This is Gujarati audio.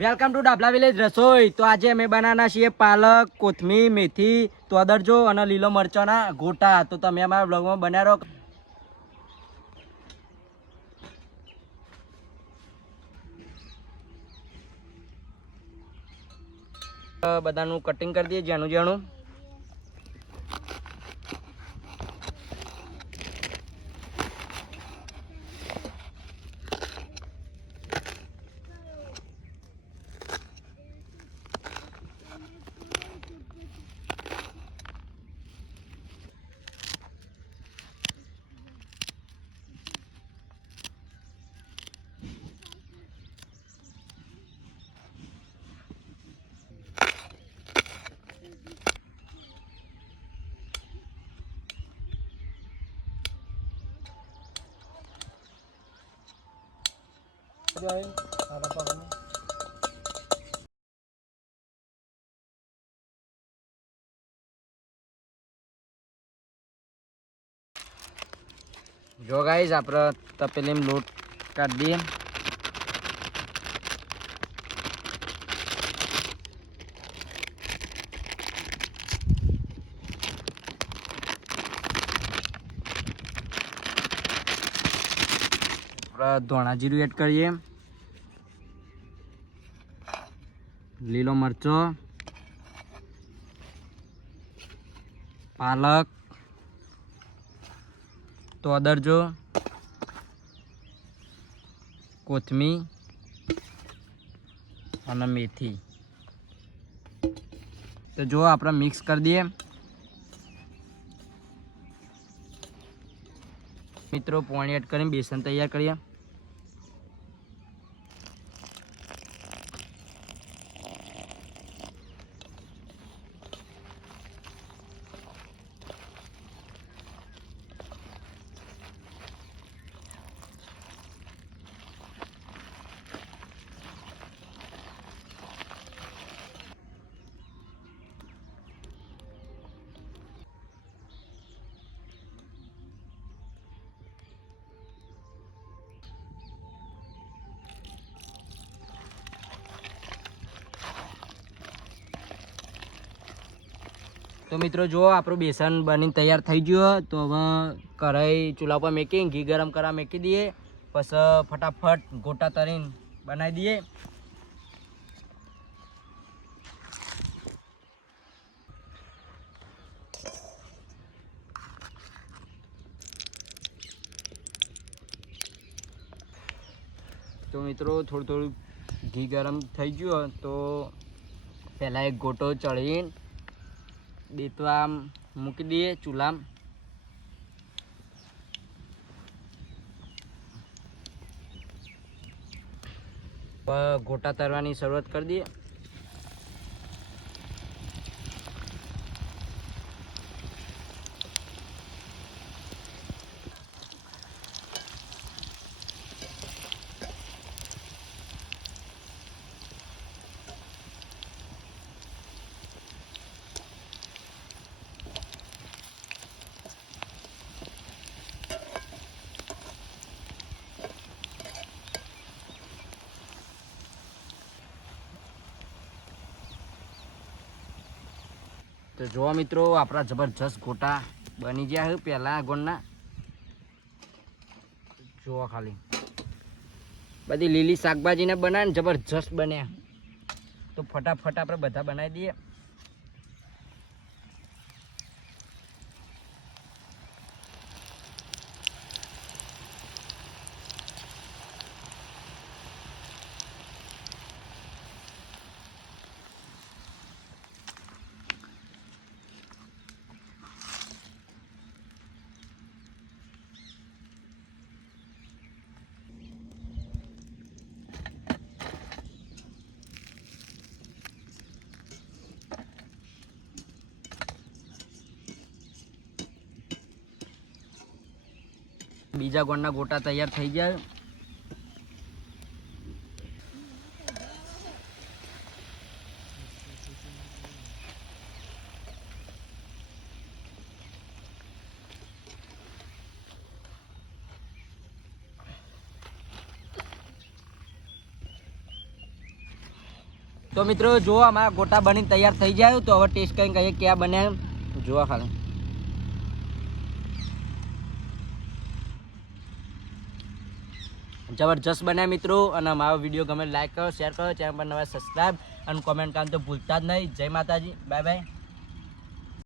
વેલકમ ટુ ડાબલા વિલેજ રસોઈ. તો આજે અમે બનાવવાના છીએ પાલક, કોથમીર, મેથી, તોદરજો અને લીલો મરચાંના ગોટા. તો તમે અમારા બ્લોગમાં બન્યા રહો. બધાનું કટિંગ કરી દઈએ જેનું જેનું. જો ગાઈસ આપણે તપેલીમાં લોટ કાઢી દઈએ. ધોણા જીરું એડ કરીએ, લીલો મરચો, પાલક, તોદરજો, કોથમીર અને મેથી. તો જો આપણે મિક્સ કરી દઈએ. મિત્રો પાણી એડ કરીને બેસન તૈયાર કરીએ. તો મિત્રો જો આપણું બેસન બનીને તૈયાર થઈ ગયું. તો હવે કઢાઈ ચૂલા પર મેકી ઘી ગરમ કરવા મેકી દઈએ. પછી ફટાફટ ગોટા તરીને બનાવી દઈએ. તો મિત્રો થોડું થોડું ઘી ગરમ થઈ ગયું તો પહેલાં એક ગોટો ચડીને દેતવા મૂકી દઈએ ચૂલામાં. ગોટા તરવાની શરૂઆત કરી દઈએ. તો જોવા મિત્રો આપણા જબરજસ્ત ગોટા બની ગયા છે પહેલાં ગોળના. જોવા ખાલી બધી લીલી શાકભાજીને બનાવે ને જબરજસ્ત બન્યા. તો ફટાફટ આપણે બધા બનાવી દઈએ. બીજા ગોળના ગોટા તૈયાર થઈ ગયા. તો મિત્રો જો અમારા ગોટા બનીને તૈયાર થઈ જાય તો હવે ટેસ્ટ કરીને કહીએ ક્યાં બન્યા જોવા ખાલી. જબરજસ્ત બન્યા મિત્રો. અને મારો વિડીયો ગમે લાઈક કરો, શેર કરો, ચેનલ પર નવા સબસ્ક્રાઈબ અને કોમેન્ટ કરવાનું તો ભૂલતા જ નહીં. જય માતાજી, બાય બાય.